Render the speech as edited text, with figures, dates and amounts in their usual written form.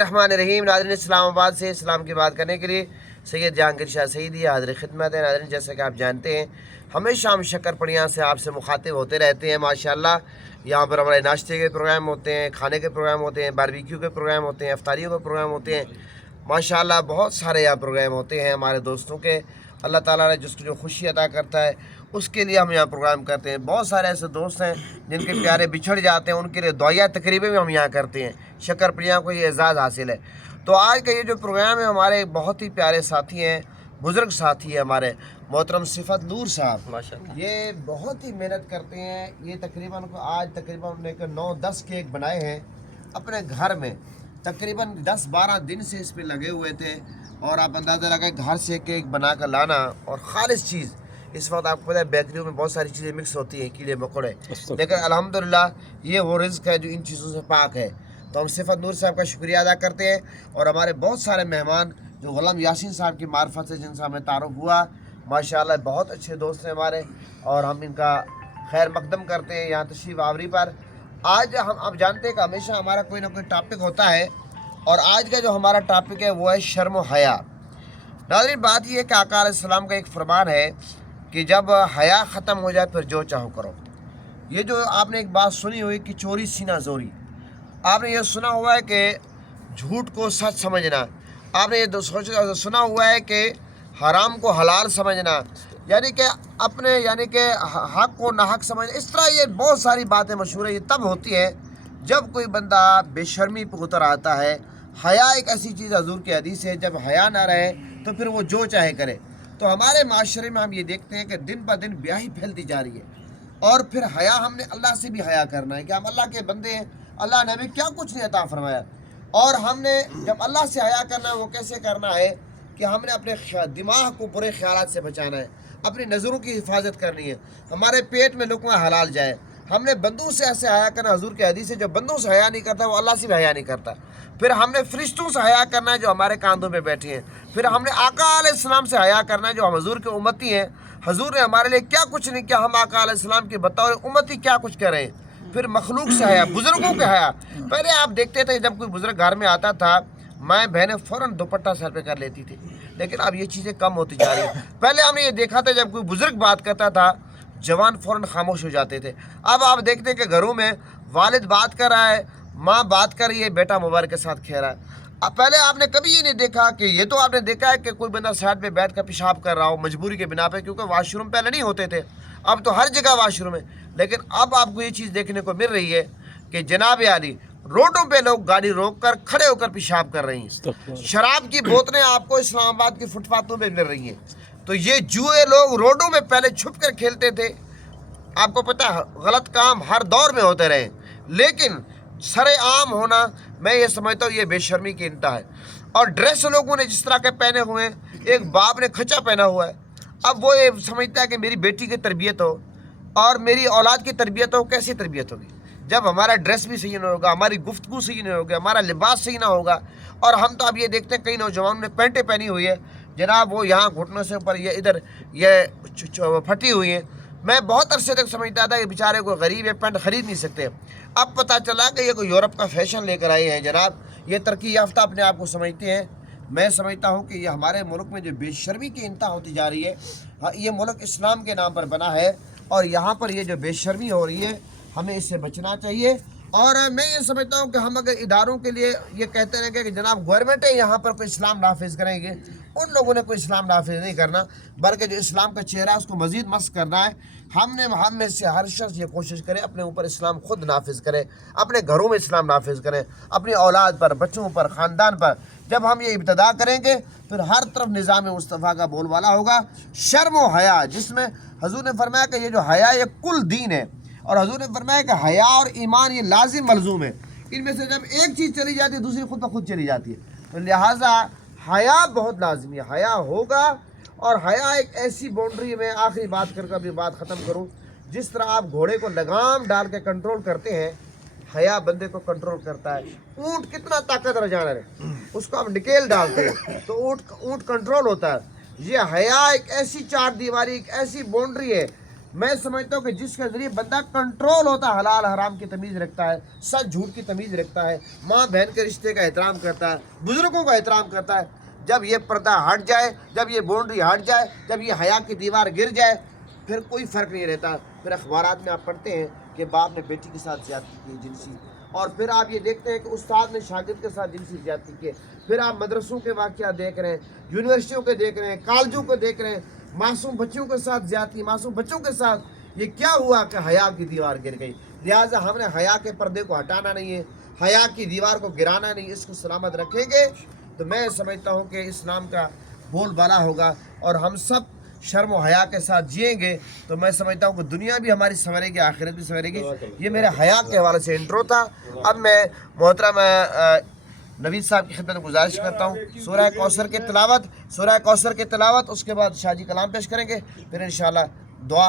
रहमान रहीम। नाज़रीन, इस्लामाबाद से इस्लाम की बात करने के लिए सैयद जहांगीर शाह सईदी हाज़िर खिदमत है। नाज़रीन, जैसे कि आप जानते हैं, हमेशा हम शक्करपड़ियाँ से आपसे मुखातिब होते रहते हैं। माशाअल्लाह, यहाँ पर हमारे नाश्ते के प्रोग्राम होते हैं, खाने के प्रोग्राम होते हैं, बारबेक्यू के प्रोग्राम होते हैं, इफ्तारियों के प्रोग्राम होते हैं। माशाअल्लाह बहुत सारे यहाँ प्रोग्राम होते हैं हमारे दोस्तों के। अल्लाह ताला ने जिसको जो खुशी अता करता है उसके लिए हम यहाँ प्रोग्राम करते हैं। बहुत सारे ऐसे दोस्त हैं जिनके प्यारे बिछड़ जाते हैं, उनके लिए दुआया तकरीबें भी हम यहाँ करते हैं। शक्करपड़ियाँ को ये एजाज़ हासिल है। तो आज का ये जो प्रोग्राम है, हमारे बहुत ही प्यारे साथी हैं, बुज़ुर्ग साथी है हमारे मोहतरम सिफत नूर साहब। माशाअल्लाह, ये बहुत ही मेहनत करते हैं। ये तकरीबन आज तकरीबन उन्होंने 9-10 केक बनाए हैं अपने घर में। तकरीबन 10-12 दिन से इस पे लगे हुए थे। और आप अंदाज़ा लगाएं, घर से केक बना कर लाना और ख़ालिस चीज़। इस वक्त आपको पता है बेकरियों में बहुत सारी चीज़ें मिक्स होती हैं, कीड़े मकोड़े, लेकिन अल्हम्दुलिल्लाह ये वो रिज़्क़ है जो इन चीज़ों से पाक है। तो हम सिफत नूर साहब का शुक्रिया अदा करते हैं। और हमारे बहुत सारे मेहमान जो गुलाम यासीन साहब की मार्फत से जिनसे हमें तारुफ हुआ, माशाअल्लाह बहुत अच्छे दोस्त हैं हमारे, और हम इनका खैर मकदम करते हैं यहाँ तशरीफ़ आवरी पर। आज हम आप जानते हैं कि हमेशा हमारा कोई ना कोई टॉपिक होता है, और आज का जो हमारा टॉपिक है वो है शर्म व हया। नाज़रीन, बात ये है कि आका अलैहिस्सलाम का एक फरमान है कि जब हया ख़त्म हो जाए फिर जो चाहो करो। ये जो आपने एक बात सुनी हुई कि चोरी सीना जोरी, आपने ये सुना हुआ है कि झूठ को सच समझना, आपने ये सुना हुआ है कि हराम को हलाल समझना, यानी कि अपने हक को नाहक समझना। इस तरह ये बहुत सारी बातें मशहूर है। ये तब होती है जब कोई बंदा बेशर्मी पर उतर आता है। हया एक ऐसी चीज़, हजूर की हदीस है, जब हया ना रहे तो फिर वो जो चाहे करे। तो हमारे माशरे में हम ये देखते हैं कि दिन ब दिन ब्याही फैलती जा रही है। और फिर हया, हमने अल्लाह से भी हया करना है कि हम अल्लाह के बंदे हैं, अल्लाह ने हमें क्या कुछ नहीं अता फरमाया। और हमने जब अल्लाह से हया करना है, वो कैसे करना है कि हमने अपने दिमाग को बुरे ख्यालात से बचाना है, अपनी नज़रों की हिफाजत करनी है, हमारे पेट में लुक़मा हलाल जाए। हमने बंदों से ऐसे हया करना, हजूर की हदीस है, जो बंदों से हया नहीं करता वो अल्लाह से भी हया नहीं करता। फिर हमने फरिश्तों से हया करना है जो हमारे कांधों पे बैठे हैं। फिर हमने आका अलैहिस्सलाम से हया करना है जो हम हजूर के उम्मती हैं। हजूर ने हमारे लिए क्या कुछ नहीं किया, हम आका अलैहिस्सलाम के बतौर उम्मती क्या कुछ कर रहे हैं। फिर मखलूक से हया, बुज़ुर्गों के हया। पहले आप देखते थे जब कोई बुज़ुर्ग घर में आता था, माएँ बहनें फ़ौरन दुपट्टा सर पे कर लेती थी, लेकिन अब ये चीज़ें कम होती जा रही हैं। पहले हमने ये देखा था जब कोई बुज़ुर्ग बात करता था, जवान फ़ौरन खामोश हो जाते थे। अब आप देखते हैं कि घरों में वालिद बात कर रहा है, माँ बात कर रही है, बेटा मोबाइल के साथ खेल रहा है। अब पहले आपने कभी ये नहीं देखा कि ये तो आपने देखा है कि कोई बंदा साइड पे बैठ कर पेशाब कर रहा हो मजबूरी के बिना पे, क्योंकि वाशरूम पहले नहीं होते थे, अब तो हर जगह वाशरूम है। लेकिन अब आपको ये चीज़ देखने को मिल रही है कि जनाब आली रोडों पे लोग गाड़ी रोक कर खड़े होकर पेशाब कर रही हैं। शराब की बोतलें आपको इस्लामाबाद की फुटपाथों पे मिल रही हैं। तो ये जुए लोग रोडों में पहले छुप कर खेलते थे। आपको पता है गलत काम हर दौर में होते रहे, लेकिन सरे आम होना, मैं ये समझता हूँ ये बेशर्मी की इंतहा है। और ड्रेस लोगों ने जिस तरह के पहने हुए हैं, एक बाप ने खच्चा पहना हुआ है, अब वो ये समझता है कि मेरी बेटी की तरबियत हो और मेरी औलाद की तरबियत हो। कैसी तरबियत होगी जब हमारा ड्रेस भी सही नहीं होगा, हमारी गुफ्तगू सही नहीं होगी, हमारा लिबास सही ना होगा। और हम तो अब ये देखते हैं कई नौजवानों ने पैंटें पहनी हुई है जनाब, वो यहाँ घुटनों से ऊपर ये इधर ये फटी हुई है। मैं बहुत अरसे तक समझता था कि बेचारे कोई गरीब है, पैंट ख़रीद नहीं सकते। अब पता चला कि ये कोई यूरोप का फैशन लेकर आए हैं जनाब, ये तरक्की याफ्ता अपने आप को समझते हैं। मैं समझता हूँ कि ये हमारे मुल्क में जो बेशर्मी की इंतहा होती जा रही है, ये मुल्क इस्लाम के नाम पर बना है, और यहाँ पर ये जो बेशर्मी हो रही है हमें इससे बचना चाहिए। और मैं ये समझता हूँ कि हम अगर इदारों के लिए ये कहते रहेंगे कि जनाब गवर्नमेंट है यहाँ पर कोई इस्लाम नाफिज करेंगे, उन लोगों ने कोई इस्लाम नाफिज नहीं करना, बल्कि जो इस्लाम का चेहरा है उसको मज़ीद मस्त करना है। हम में से हर शख्स ये कोशिश करे अपने ऊपर इस्लाम खुद नाफिज करे, अपने घरों में इस्लाम नाफिज करें, अपनी औलाद पर, बच्चों पर, ख़ानदान पर। जब हम ये इब्तदा करेंगे फिर हर तरफ निज़ाम मुस्तफ़ा का बोलबाला होगा। शर्म व हया, जिसमें हजूर ने फरमाया कि ये जो हया ये कुल दीन है, और हजूर ने फरमाया कि हया और ईमान ये लाजिम मलजूम है। इनमें से जब एक चीज़ चली जाती है दूसरी खुद ब खुद चली जाती है। तो लिहाजा हया बहुत लाजमी है, हया होगा। और हया एक ऐसी बाउंड्री, मैं आखिरी बात करके अपनी बात ख़त्म करूँ, जिस तरह आप घोड़े को लगाम डाल के कंट्रोल करते हैं, हया बंदे को कंट्रोल करता है। ऊँट कितना ताकतवर जानवर है, उसको आप निकेल डालते हैं तो ऊँट कंट्रोल होता है। ये हया एक ऐसी चार दीवारी, एक ऐसी बाउंड्री है میں سمجھتا ہوں کہ جس کے ذریعے بندہ کنٹرول ہوتا ہے، حلال حرام کی تمیز رکھتا ہے، سچ جھوٹ کی تمیز رکھتا ہے، ماں بہن کے رشتے کا احترام کرتا ہے، بزرگوں کا احترام کرتا ہے، جب یہ پردہ ہٹ جائے، جب یہ باؤنڈری ہٹ جائے، جب یہ حیا کی دیوار گر جائے، پھر کوئی فرق نہیں رہتا۔ پھر اخبارات میں آپ پڑھتے ہیں کہ باپ نے بیٹی کے ساتھ زیادتی کی جنسی، اور پھر آپ یہ دیکھتے ہیں کہ استاد نے شاگرد کے ساتھ جنسی زیادتی کی، پھر آپ مدرسوں کے واقعات دیکھ رہے ہیں، یونیورسٹیوں کے دیکھ رہے ہیں، کالجوں کو دیکھ رہے ہیں، معصوم بچوں کے ساتھ زیادتی، معصوم بچوں کے ساتھ۔ یہ کیا ہوا کہ حیا کی دیوار گر گئی؟ لہٰذا ہم نے حیا کے پردے کو ہٹانا نہیں ہے، حیا کی دیوار کو گرانا نہیں، اس کو سلامت رکھیں گے تو میں سمجھتا ہوں کہ اسلام کا بول بالا ہوگا اور ہم سب شرم و حیا کے ساتھ جئیں گے تو میں سمجھتا ہوں کہ دنیا بھی ہماری سنورے گی، آخرت بھی سنورے گی۔ یہ میرے حیا کے حوالے سے انٹرو تھا۔ اب میں محترم نوید صاحب کی خدمت میں گزارش کرتا ہوں سورہ کوثر کی تلاوت، اس کے بعد شاہ جی کلام پیش کریں گے، پھر انشاءاللہ دعا